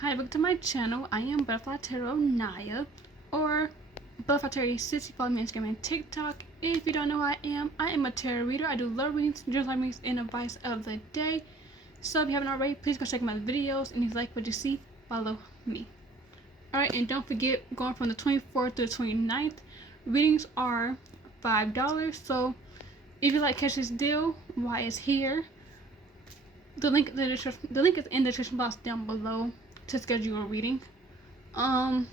Hi, welcome to my channel. I am Butterfly Tarot Naya, or Butterfly Tarot 60. Follow me on Instagram and TikTok. If you don't know who I am a tarot reader. I do love readings, general readings, and advice of the day. So if you haven't already, please go check my videos, and if you like what you see, follow me. Alright, and don't forget, going from the 24th to the 29th, readings are $5. So if you like catch this deal while it's here, the link is in the description box down below to schedule a reading. So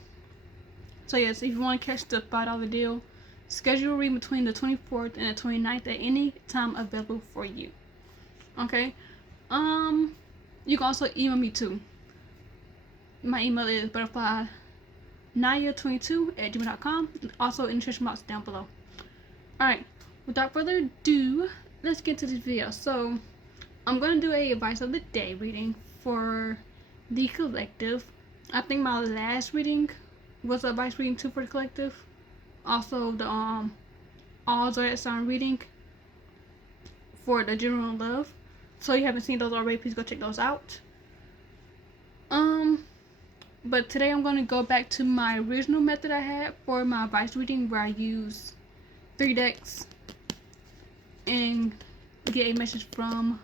yes, if you want to catch the $5 deal, schedule a reading between the 24th and the 29th at any time available for you. Okay. You can also email me too. My email is butterflynaya22@gmail.com. Also in the description box down below. Alright, without further ado, let's get to this video. So I'm gonna do a advice of the day reading for the collective. I think my last reading was an advice reading too for the collective. Also the all zodiac sign reading for the general love. So if you haven't seen those already, please go check those out. But today I'm gonna go back to my original method I had for my advice reading, where I use 3 decks and get a message from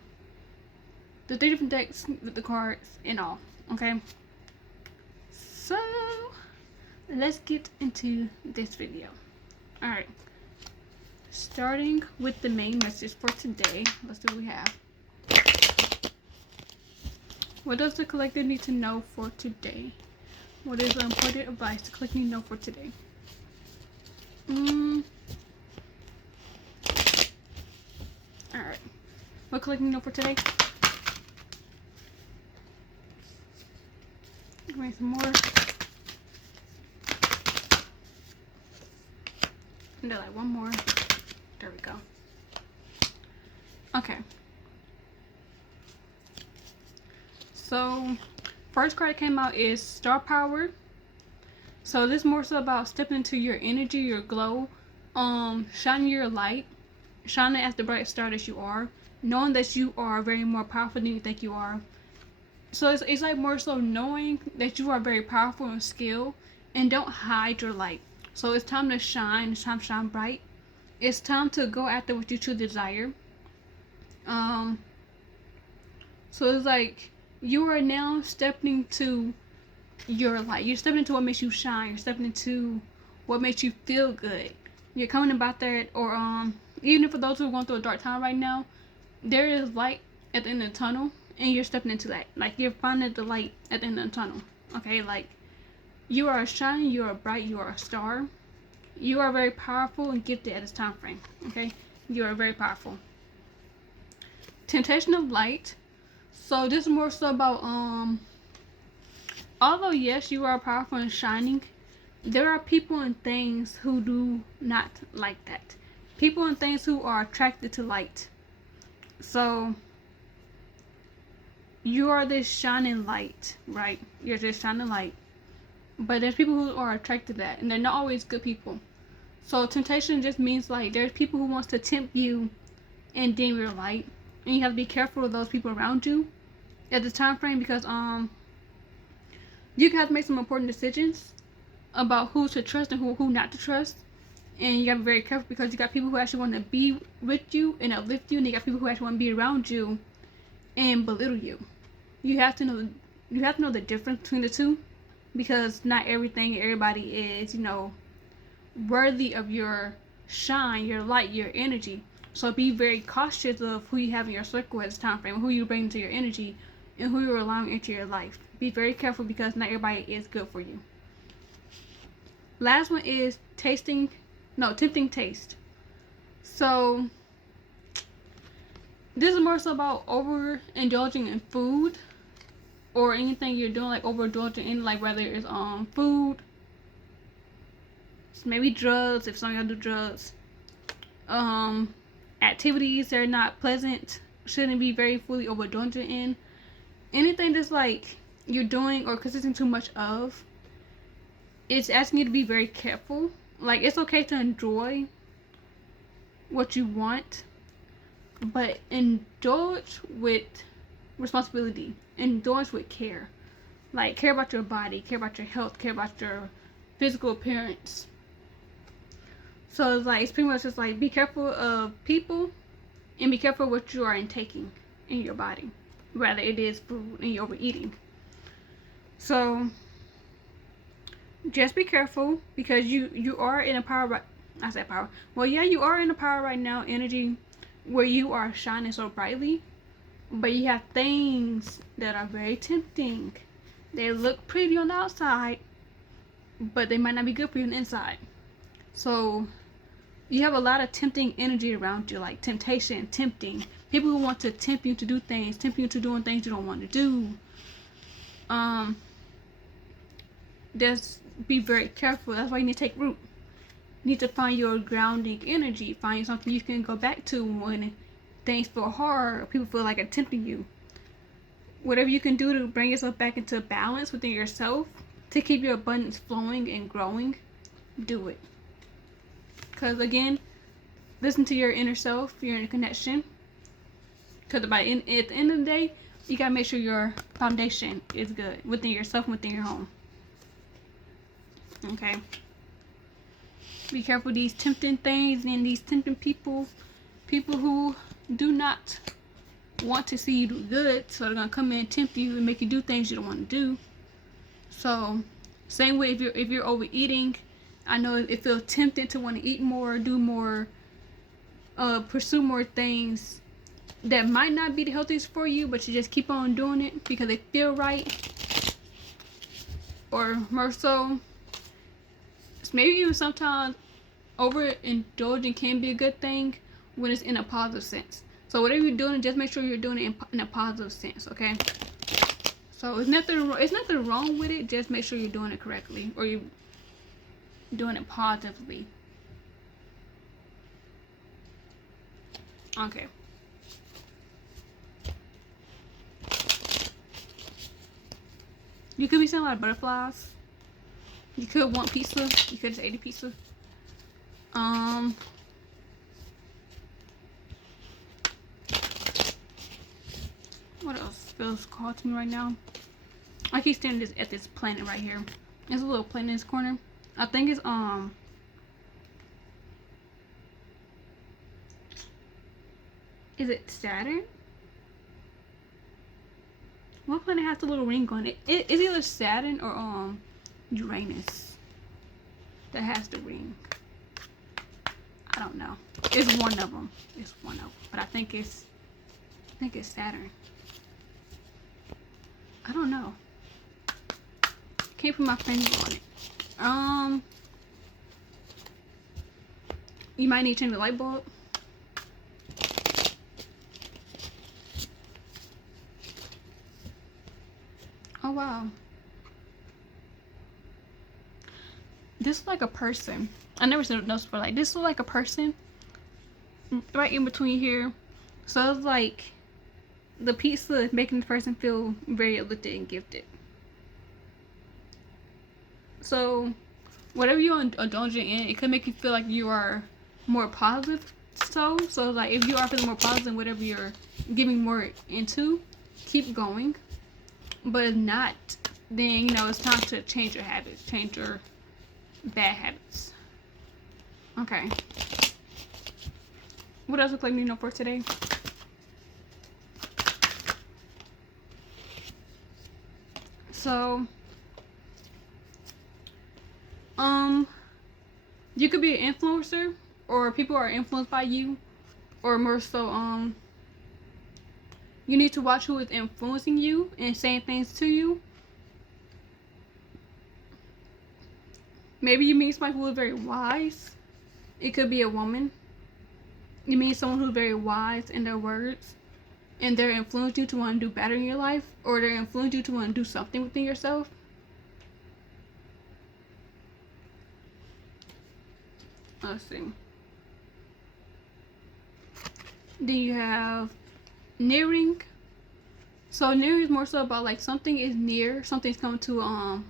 the 3 different decks with the cards and all. Okay, so let's get into this video. Alright, starting with the main message for today. Let's see what we have. What does the collective need to know for today? What is the important advice the collective need to know for today? Alright, what collective need to know for today? Give me some more. And do like one more. There we go. Okay. So, first card that came out is Star Power. So this is more so about stepping into your energy, your glow, shining your light, shining as the bright star that you are, knowing that you are very more powerful than you think you are. So it's like more so knowing that you are very powerful and skilled, and don't hide your light. So it's time to shine. It's time to shine bright. It's time to go after what you truly desire. So it's like you are now stepping into your light. You're stepping into what makes you shine. You're stepping into what makes you feel good. You're coming about that, or even for those who are going through a dark time right now, there is light at the end of the tunnel, and you're stepping into that. Like, you're finding the light at the end of the tunnel. Okay, like, you are shining, you are bright, you are a star. You are very powerful and gifted at this time frame. Okay, you are very powerful. Temptation of light. So this is more so about although yes, you are powerful and shining, there are people and things who do not like that. People and things who are attracted to light. So you are this shining light, right? You're this shining light. But there's people who are attracted to that, and they're not always good people. So temptation just means like there's people who wants to tempt you and dim your light, and you have to be careful of those people around you at the time frame, because you have to make some important decisions about who to trust and who not to trust. And you gotta be very careful, because you got people who actually want to be with you and uplift you, and you got people who actually want to be around you and belittle you. You have to know the difference between the two, because not everything, everybody is, worthy of your shine, your light, your energy. So be very cautious of who you have in your circle at this time frame, who you bring into your energy, and who you're allowing into your life. Be very careful, because not everybody is good for you. Last one is tempting taste. So this is more so about overindulging in food, or anything you're doing, like overindulging in, like whether it's food, maybe drugs, if some of y'all do drugs, activities that are not pleasant, shouldn't be very fully overindulgent in. Anything that's like you're doing or consisting too much of, it's asking you to be very careful. Like, it's okay to enjoy what you want, but indulge with responsibility, indulge with care. Like, care about your body, care about your health, care about your physical appearance. So it's like, it's pretty much just like, be careful of people and be careful what you are intaking in your body, whether it is food and you're overeating. So just be careful, because you are in a power, I said power, well, yeah, you are in a power right now, energy, where you are shining so brightly, but you have things that are very tempting. They look pretty on the outside, but they might not be good for you on the inside. So you have a lot of tempting energy around you, like temptation, tempting. People who want to tempt you to do things, tempt you to doing things you don't want to do. Just be very careful. That's why you need to take root. You need to find your grounding energy. Find something you can go back to when things feel hard, or people feel like it's tempting you. Whatever you can do to bring yourself back into balance within yourself, to keep your abundance flowing and growing, do it. Because again, listen to your inner self, your inner connection. Because at the end of the day, you gotta make sure your foundation is good within yourself and within your home. Okay. Be careful of these tempting things and these tempting people who do not want to see you do good, so they're gonna come in and tempt you and make you do things you don't want to do. So same way, if you're overeating, I know it feels tempting to want to eat more, do more, pursue more things that might not be the healthiest for you, but you just keep on doing it because they feel right. Or more so, maybe even sometimes overindulging can be a good thing when it's in a positive sense. So whatever you're doing, just make sure you're doing it in a positive sense, okay? So it's nothing wrong with it. Just make sure you're doing it correctly, or you're doing it positively. Okay. You could be seeing a lot of butterflies. You could want pizza. You could just ate a pizza. What else feels called to me right now? I keep staring at this planet right here. There's a little planet in this corner. I think it's is it Saturn? What planet has the little ring on it? It's either Saturn or Uranus that has the ring. I don't know. It's one of them. It's one of them. But I think it's Saturn. I don't know. Can't put my finger on it. You might need to change the light bulb. Oh wow. This is like a person. I never seen notes before. Like, this is like a person right in between here. So it's like the pizza is making the person feel very uplifted and gifted. So whatever you're indulging in, it could make you feel like you are more positive. So like, if you are feeling more positive in whatever you're giving more into, keep going. But if not, then it's time to change your habits, change your bad habits. Okay. What else would like me to know for today? So, you could be an influencer, or people are influenced by you, or more so, you need to watch who is influencing you and saying things to you. Maybe you meet somebody who is very wise. It could be a woman. You meet someone who's very wise in their words, and they're influencing you to want to do better in your life, or they're influencing you to want to do something within yourself. Let's see. Then you have nearing. So nearing is more so about like something is near, something's coming to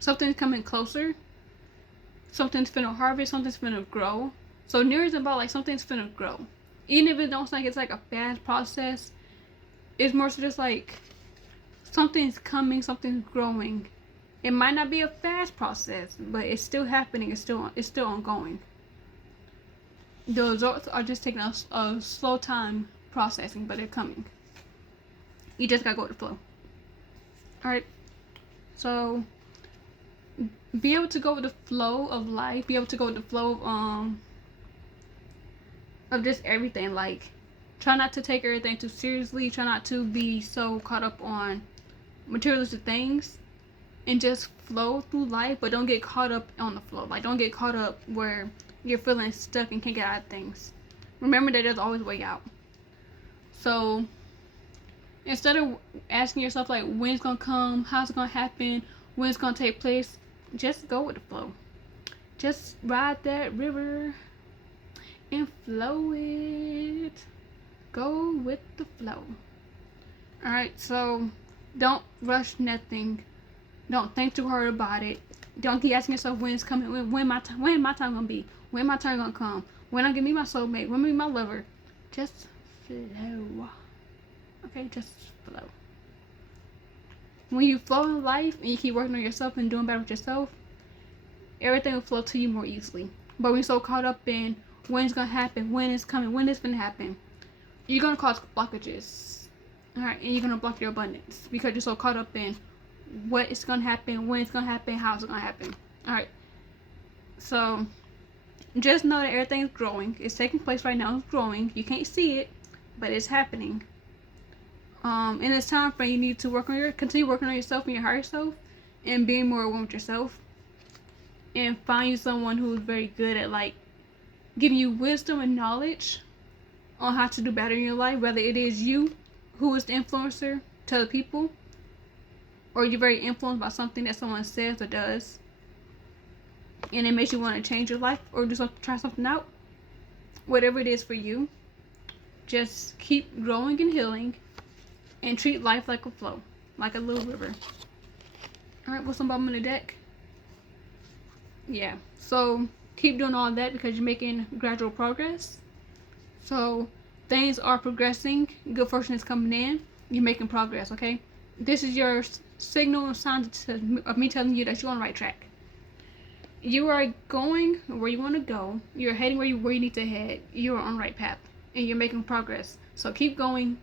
something's coming closer, something's finna harvest, something's finna grow. So near is about like something's finna grow. Even if it don't sound like it's like a fast process, it's more so just like something's coming, something's growing. It might not be a fast process, but it's still happening. It's still ongoing. The results are just taking a slow time processing, but they're coming. You just gotta go with the flow. Alright, so be able to go with the flow of life, be able to go with the flow of just everything. Like, try not to take everything too seriously, try not to be so caught up on materialistic things, and just flow through life, but don't get caught up on the flow. Like, don't get caught up where you're feeling stuck and can't get out of things. Remember that there's always a way out. So instead of asking yourself like, when it's gonna come, how's it gonna happen, when it's gonna take place, just go with the flow. Just ride that river and flow it. Go with the flow. Alright, so don't rush nothing. Don't think too hard about it. Don't keep asking yourself when it's coming, when my time gonna be, when my turn gonna come, when I get me my soulmate, when I meet my lover. Just flow. Okay, just flow. When you flow in life and you keep working on yourself and doing better with yourself, everything will flow to you more easily. But when you're so caught up in when it's gonna happen, when it's coming, when it's gonna happen, you're gonna cause blockages. Alright, and you're gonna block your abundance because you're so caught up in what is gonna happen, when it's gonna happen, how it's gonna happen. Alright, so just know that everything's growing. It's taking place right now. It's growing. You can't see it, but it's happening. In this time frame, you need to continue working on yourself and your higher self, and being more one with yourself, and find you someone who is very good at like giving you wisdom and knowledge on how to do better in your life. Whether it is you who is the influencer to other people, or you're very influenced by something that someone says or does, and it makes you want to change your life or do something, try something out. Whatever it is for you, just keep growing and healing, and treat life like a flow, like a little river. Alright, what's on the bottom of the deck? Yeah, so keep doing all that because you're making gradual progress. So things are progressing. Good fortune is coming in. You're making progress, okay? This is your signal and sign of me telling you that you're on the right track. You are going where you want to go. You're heading where you need to head. You are on the right path, and you're making progress. So keep going,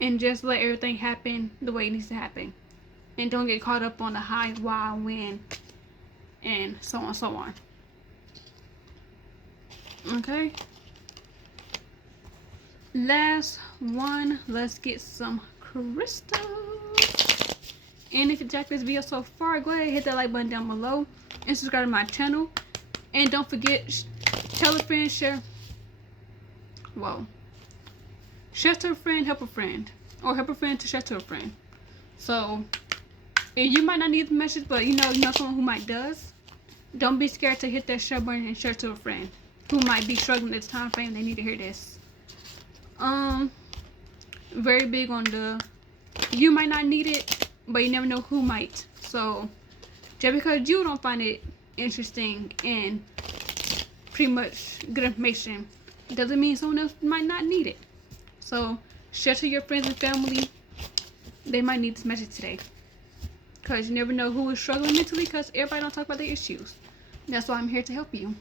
and just let everything happen the way it needs to happen. And don't get caught up on the high, wild wind, and so on, so on. Okay? Last one. Let's get some crystals. And if you like this video so far, go ahead and hit that like button down below. And subscribe to my channel. And don't forget, tell a friend, share. Share to a friend, help a friend. Or help a friend to share to a friend. So, and you might not need the message, but you know someone who might does. Don't be scared to hit that share button and share to a friend who might be struggling this time frame. They need to hear this. Very big on you might not need it, but you never know who might. So, just because you don't find it interesting and pretty much good information, doesn't mean someone else might not need it. So, share to your friends and family. They might need this message today. Because you never know who is struggling mentally, because everybody don't talk about their issues. That's why I'm here to help you.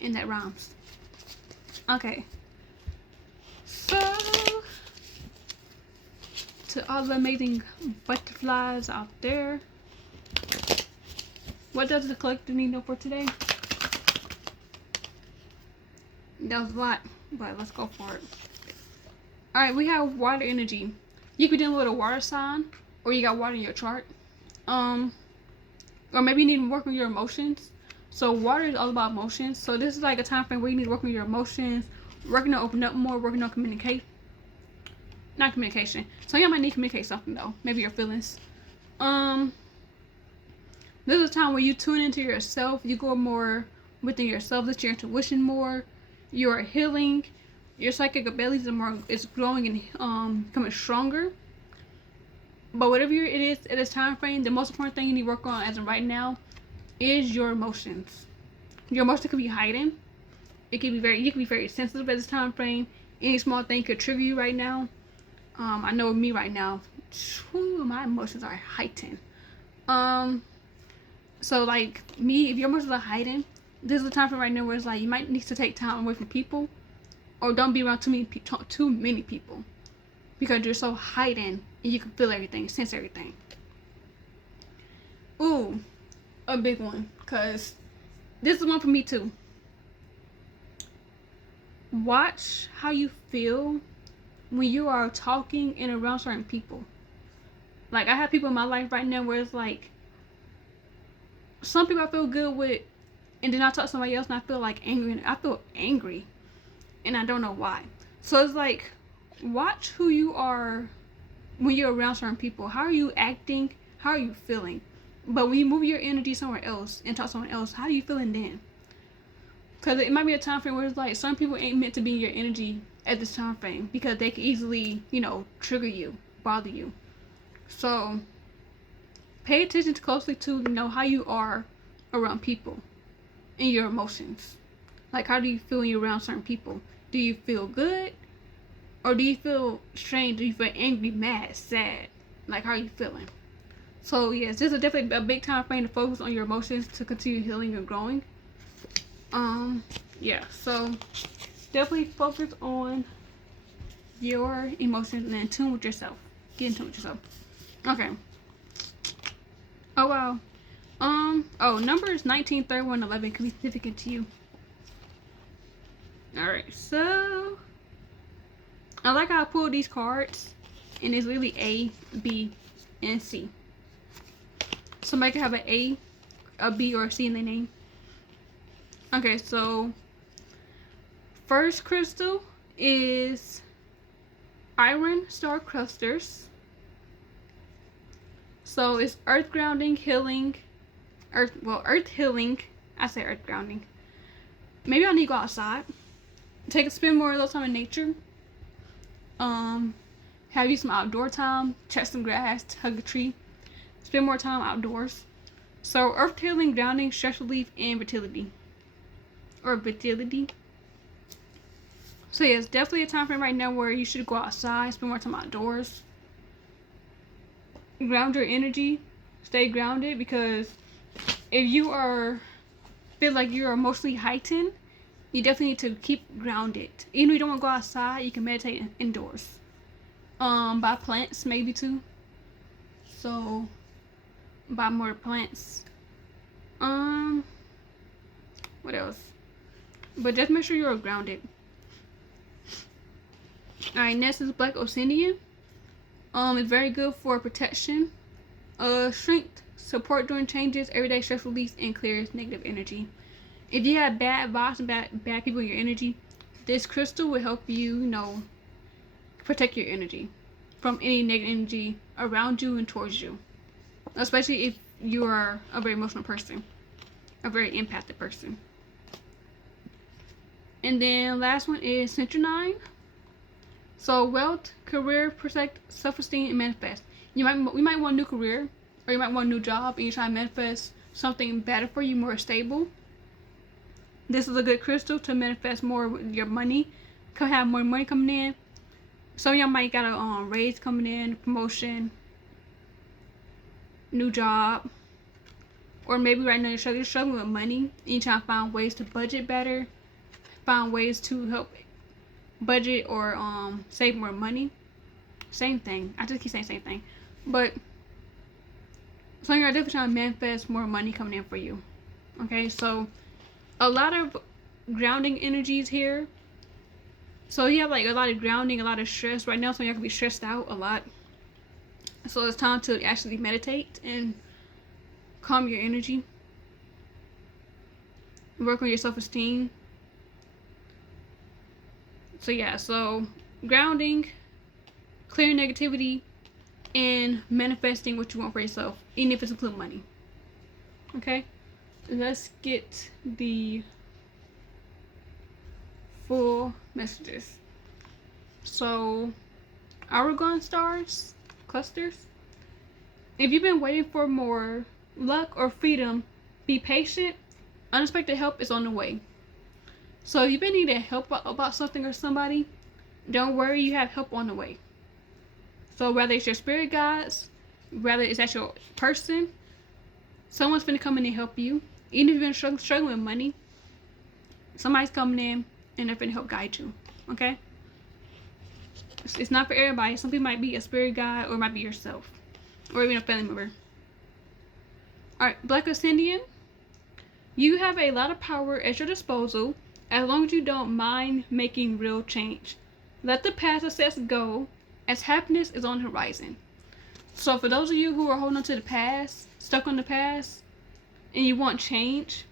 And that rhymes. Okay. So, to all the amazing butterflies out there, what does the collector need to know for today? That was a lot, but let's go for it. Alright, we have water energy. You could deal with a water sign, or you got water in your chart. Or maybe you need to work on your emotions. So water is all about emotions. So this is like a time frame where you need to work on your emotions, working to open up more, working on communicate. Not communication. So you might need to communicate something though. Maybe your feelings. This is a time where you tune into yourself. You go more within yourself. That's your intuition more. You are healing. Your psychic abilities is growing and becoming stronger. But whatever it is at this time frame, the most important thing you need to work on as of right now is your emotions. Your emotions could be hiding. You can be very sensitive at this time frame. Any small thing could trigger you right now. I know with me right now, my emotions are heightened. So like me, if your emotions are heightened, this is the time for right now where it's like you might need to take time away from people, or don't be around too many people, because you're so heightened and you can feel everything, sense everything. Ooh, a big one, cause this is one for me too. Watch how you feel when you are talking and around certain people. Like, I have people in my life right now where it's like, some people I feel good with, and then I talk to somebody else and I feel like angry, and I feel angry, and I don't know why. So it's like, watch who you are when you're around certain people. How are you acting? How are you feeling? But when you move your energy somewhere else and talk to someone else, how are you feeling then? Because it might be a time frame where it's like, some people ain't meant to be in your energy at this time frame, because they can easily, trigger you, bother you. So pay attention closely to how you are around people and your emotions. Like, how do you feel when you're around certain people? Do you feel good, or do you feel strange? Do you feel angry, mad, sad? Like, how are you feeling? So yes, this is definitely a big time frame to focus on your emotions to continue healing and growing. Yeah, so definitely focus on your emotions and in tune with yourself. Get in tune with yourself. Okay. Oh wow. Numbers 19, 31, 11 can be significant to you. Alright, so I like how I pulled these cards, and it's literally A, B, and C. Somebody could have an A, a B, or a C in their name. Okay, so first crystal is iron star clusters. So it's earth grounding, healing, earth healing. I say earth grounding. Maybe I need to go outside. Spend more of those time in nature. Have you some outdoor time, touch some grass, hug a tree. Spend more time outdoors. So earth healing, grounding, stress relief, and fertility. Or fertility. So yeah, it's definitely a time frame right now where you should go outside, spend more time outdoors. Ground your energy. Stay grounded, because if you feel like you're emotionally heightened, you definitely need to keep grounded. Even if you don't want to go outside, you can meditate indoors. Buy plants maybe too. So buy more plants. What else? But just make sure you're grounded. Alright, next is black obsidian. It's very good for protection, strength, support during changes, everyday stress release, and clears negative energy. If you have bad vibes and bad people in your energy, this crystal will help you, protect your energy from any negative energy around you and towards you. Especially if you are a very emotional person, a very empathic person. And then last one is citrulline. So wealth, career, protect, self-esteem, and manifest. We might want a new career, or you might want a new job, and you're trying to manifest something better for you, more stable. This is a good crystal to manifest more with your money. Have more money coming in. Some of y'all might got a raise coming in, promotion, new job, or maybe right now you're struggling with money, and you're trying to find ways to budget better, find ways to help budget or save more money. Same thing. I just keep saying same thing. But so you're definitely trying to manifest more money coming in for you. Okay, so a lot of grounding energies here. So you have like a lot of grounding, a lot of stress right now. So you can be stressed out a lot. So it's time to actually meditate and calm your energy. Work on your self-esteem. So yeah, so grounding, clearing negativity, and manifesting what you want for yourself, even if it's include money. Okay, let's get the full messages. So, Aragon stars, clusters. If you've been waiting for more luck or freedom, be patient. Unexpected help is on the way. So if you've been needing help about something or somebody, don't worry, you have help on the way. So whether it's your spirit guides, whether it's actual person, someone's gonna come in and help you. Even if you're struggling with money, somebody's coming in and they're gonna help guide you. Okay? It's not for everybody. Some people might be a spirit guide, or it might be yourself, or even a family member. Alright, Black Ascendian, you have a lot of power at your disposal as long as you don't mind making real change. Let the past success go as happiness is on the horizon. So for those of you who are holding on to the past, stuck on the past, and you want change,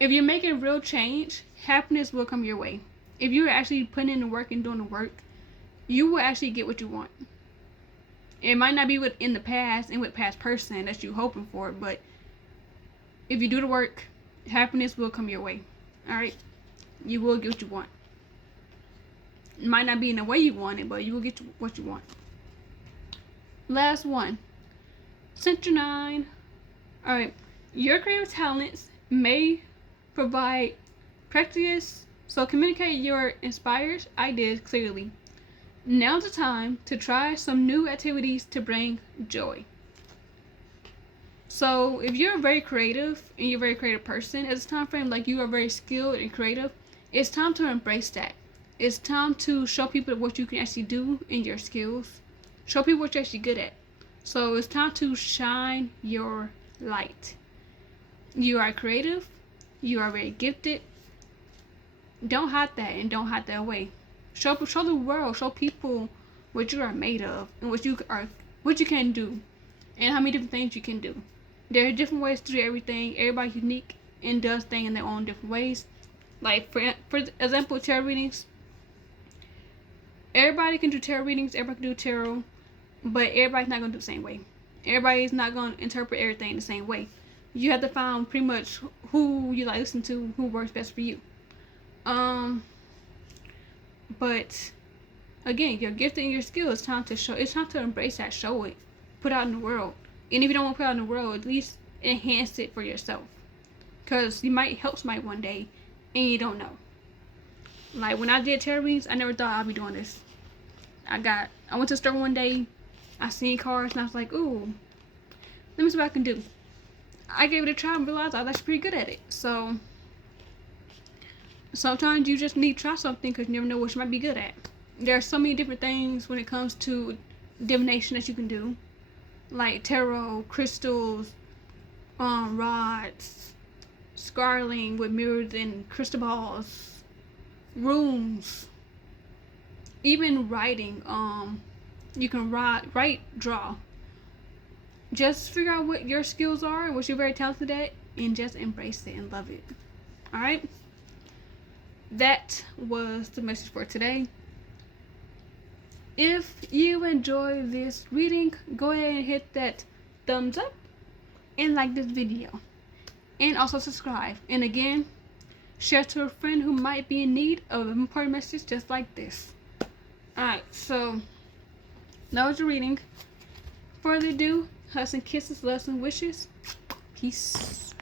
if you're making real change, happiness will come your way. If you're actually putting in the work and doing the work, you will actually get what you want. It might not be within the past and with past person that you're hoping for, but if you do the work, happiness will come your way. Alright? You will get what you want. It might not be in the way you want it, but you will get what you want. Last one. Center 9. Alright. Your creative talents may provide practice, so communicate your inspired ideas clearly. Now's the time to try some new activities to bring joy. So if you're very creative and you're a very creative person, it's time frame like you are very skilled and creative, it's time to embrace that. It's time to show people what you can actually do in your skills. Show people what you're actually good at. So it's time to shine your light. You are creative. You are very gifted. Don't hide that, and don't hide that away. Show the world, show people what you are made of and what you can do, and how many different things you can do. There are different ways to do everything. Everybody's unique and does things in their own different ways. Like for example, tarot readings. Everybody can do tarot readings. Everybody can do tarot, but everybody's not gonna do the same way. Everybody's not gonna interpret everything the same way. You have to find pretty much who you like listen to, who works best for you. But again, your gift and your skill, it's time to show. It's time to embrace that. Show it. Put it out in the world. And if you don't want to put it out in the world, at least enhance it for yourself. Because you might help somebody one day and you don't know. Like when I did tarot readings, I never thought I'd be doing this. I went to the store one day, I seen cards and I was like, ooh, let me see what I can do. I gave it a try and realized I was actually pretty good at it. So sometimes you just need to try something because you never know what you might be good at. There are so many different things when it comes to divination that you can do, like tarot, crystals, rods, scarling with mirrors and crystal balls, runes, even writing. You can write, draw. Just figure out what your skills are and what you're very talented at, and just embrace it and love it. All right. That was the message for today. If you enjoy this reading, go ahead and hit that thumbs up and like this video, and also subscribe. And again, share to a friend who might be in need of an important message just like this. Alright, so that was your reading. Further ado, hugs and kisses, loves and wishes. Peace.